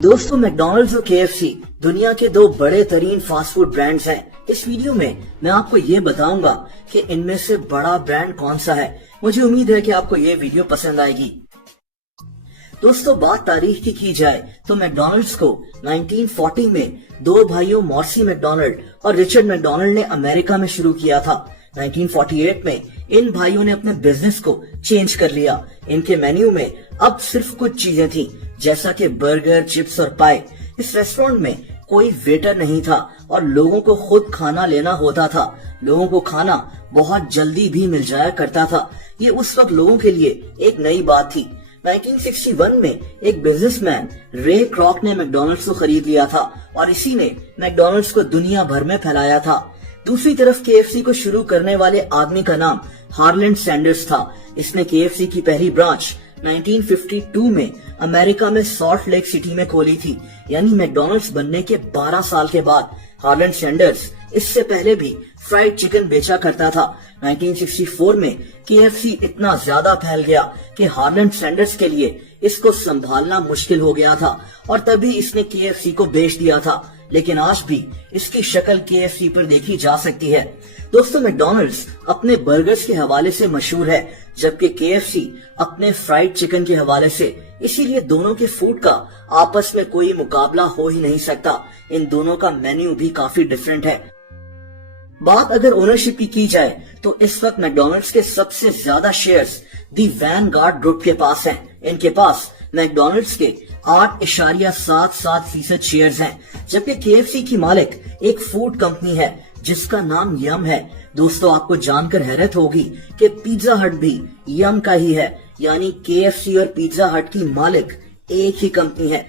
दोस्तों, मैकडॉनल्ड्स और केएफसी दुनिया के दो बड़े तरीन फास्ट फूड ब्रांड्स हैं। इस वीडियो में मैं आपको ये बताऊंगा कि इनमें से बड़ा ब्रांड कौन सा है। मुझे उम्मीद है कि आपको ये वीडियो पसंद आएगी। दोस्तों, बात तारीख की जाए तो मैकडॉनल्ड्स को 1940 में दो भाइयों मॉर्सी मैकडॉनल्ड और रिचर्ड मैकडॉनल्ड ने अमेरिका में शुरू किया था। 1948 में इन भाइयों ने अपने बिजनेस को चेंज कर लिया। इनके मेन्यू में अब सिर्फ कुछ चीजें थी, जैसा कि बर्गर, चिप्स और पाई। इस रेस्टोरेंट में कोई वेटर नहीं था और लोगों को खुद खाना लेना होता था। लोगों को खाना बहुत जल्दी भी मिल जाया करता था। ये उस वक्त लोगों के लिए एक नई बात थी। 1961 में एक बिजनेसमैन रे क्रॉक ने मैकडॉनल्ड्स को खरीद लिया था और इसी ने मैकडॉनल्ड्स को दुनिया भर में फैलाया था। दूसरी तरफ केएफसी को शुरू करने वाले आदमी का नाम हार्लैंड सैंडर्स था। इसने केएफसी की पहली ब्रांच 1952 में अमेरिका में सॉल्ट लेक सिटी में खोली थी, यानी मैकडॉनल्ड्स बनने के 12 साल के बाद। हार्लैंड सैंडर्स इससे पहले भी फ्राइड चिकन बेचा करता था। 1964 में केएफसी इतना ज्यादा फैल गया कि हार्लैंड सैंडर्स के लिए इसको संभालना मुश्किल हो गया था और तभी इसने केएफसी को बेच दिया था। लेकिन आज भी इसकी शक्ल केएफसी पर देखी जा सकती है। दोस्तों, मैकडॉनल्ड्स अपने बर्गर्स के हवाले से मशहूर है, जबकि केएफसी अपने फ्राइड चिकन के हवाले से। इसीलिए दोनों के फूड का आपस में कोई मुकाबला हो ही नहीं सकता। इन दोनों का मेन्यू भी काफी डिफरेंट है। बात अगर ओनरशिप की जाए तो इस वक्त मैकडॉनल्ड्स के सबसे ज्यादा शेयर्स दी वैनगार्ड ग्रुप के पास हैं। इनके पास मैकडॉनल्ड्स के 8.77% शेयर्स हैं, जबकि केएफसी की मालिक एक फूड कंपनी है जिसका नाम यम है। दोस्तों, आपको जानकर हैरत होगी कि पिज्जा हट भी यम का ही है, यानी केएफसी और पिज्जा हट की मालिक एक ही कंपनी है।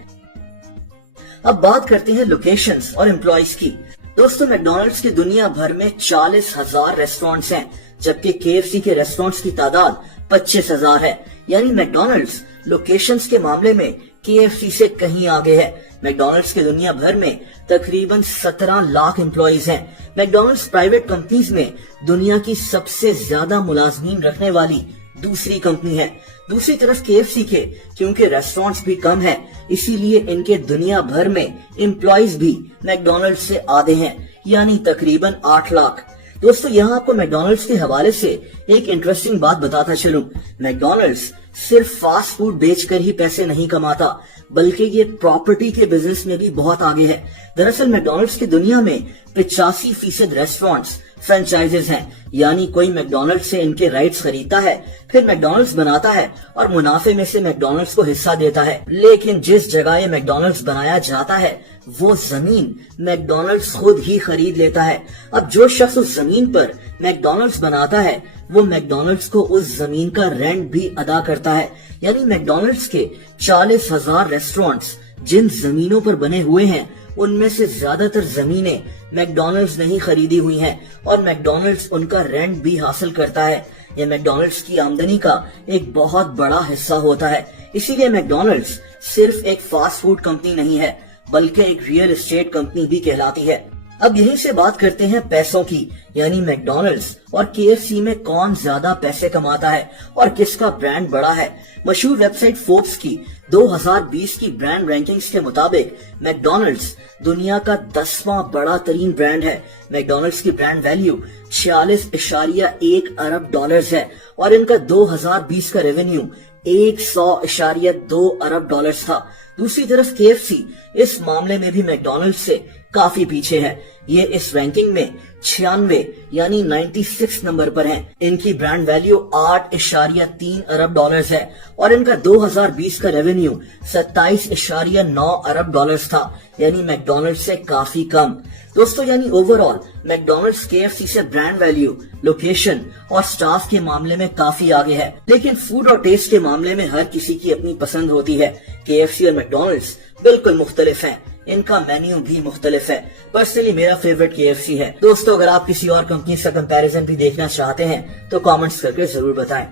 अब बात करते हैं लोकेशंस और एम्प्लॉइज की। दोस्तों, मैकडॉनल्ड्स की दुनिया भर में 40,000 रेस्टोरेंट्स हैं, जबकि केएफसी के रेस्टोरेंट्स की तादाद 25,000 है। यानी मैकडॉनल्ड्स लोकेशंस के मामले में केएफसी से कहीं आगे है। मैकडॉनल्ड्स के दुनिया भर में तकरीबन 17 लाख एम्प्लॉइज हैं। मैकडॉनल्ड्स प्राइवेट कंपनीज में दुनिया की सबसे ज्यादा मुलाजमीन रखने वाली दूसरी कंपनी है। दूसरी तरफ केएफसी के क्योंकि रेस्टोरेंट्स भी कम हैं, इसीलिए इनके दुनिया भर में एम्प्लॉइज भी मैकडॉनल्ड्स से आधे हैं, यानी तकरीबन 8 लाख। दोस्तों, यहाँ आपको मैकडॉनल्ड्स के हवाले से एक इंटरेस्टिंग बात बताता चलूं। मैकडॉनल्ड्स सिर्फ फास्ट फूड बेचकर ही पैसे नहीं कमाता, बल्कि ये प्रॉपर्टी के बिजनेस में भी बहुत आगे है। दरअसल मैकडॉनल्ड्स की दुनिया में 85% रेस्टोरेंट्स फ्रेंचाइजेज हैं, यानी कोई मैकडॉनल्ड्स से इनके राइट्स खरीदता है, फिर मैकडॉनल्ड्स बनाता है और मुनाफे में से मैकडॉनल्ड्स को हिस्सा देता है। लेकिन जिस जगह ये मैकडॉनल्ड्स बनाया जाता है वो जमीन मैकडॉनल्ड्स खुद ही खरीद लेता है। अब जो शख्स उस जमीन पर मैकडॉनल्ड्स बनाता है वो मैकडॉनल्ड्स को उस जमीन का रेंट भी अदा करता है। यानी मैकडॉनल्ड्स के 40,000 रेस्टोरेंट्स जिन जमीनों पर बने हुए हैं, उनमें से ज्यादातर जमीनें मैकडॉनल्ड्स ने ही खरीदी हुई हैं और मैकडॉनल्ड्स उनका रेंट भी हासिल करता है। यह मैकडॉनल्ड्स की आमदनी का एक बहुत बड़ा हिस्सा होता है। इसीलिए मैकडॉनल्ड्स सिर्फ एक फास्ट फूड कंपनी नहीं है, बल्कि एक रियल एस्टेट कंपनी भी कहलाती है। अब यहीं से बात करते हैं पैसों की, यानी मैकडॉनल्ड्स और केएफसी में कौन ज्यादा पैसे कमाता है और किसका ब्रांड बड़ा है। मशहूर वेबसाइट फोर्ब्स की 2020 की ब्रांड रैंकिंग्स के मुताबिक मैकडॉनल्ड्स दुनिया का 10वां बड़ा तरीन ब्रांड है। मैकडॉनल्ड्स की ब्रांड वैल्यू 46.1 अरब डॉलर्स है और इनका 2020 का रेवेन्यू 100.2 अरब डॉलर्स था। दूसरी तरफ केएफसी इस मामले में भी मैकडॉनल्ड्स से काफी पीछे है। ये इस रैंकिंग में 96 यानी 96 नंबर पर हैं। इनकी ब्रांड वैल्यू 8.3 अरब डॉलर्स है और इनका 2020 का रेवेन्यू 27.9 अरब डॉलर्स था, यानी मैकडॉनल्ड्स से काफी कम। दोस्तों, यानी ओवरऑल मैकडॉनल्ड्स केएफसी से ब्रांड वैल्यू, लोकेशन और स्टाफ के मामले में काफी आगे है। लेकिन फूड और टेस्ट के मामले में हर किसी की अपनी पसंद होती है। केएफसी और मैकडॉनल्ड्स बिल्कुल मुख्तलिफ हैं, इनका मेन्यू भी मुख्तलिफ है। पर्सनली मेरा फेवरेट केएफसी है। दोस्तों, अगर आप किसी और कंपनी का कंपैरिजन भी देखना चाहते हैं तो कमेंट्स करके जरूर बताएं।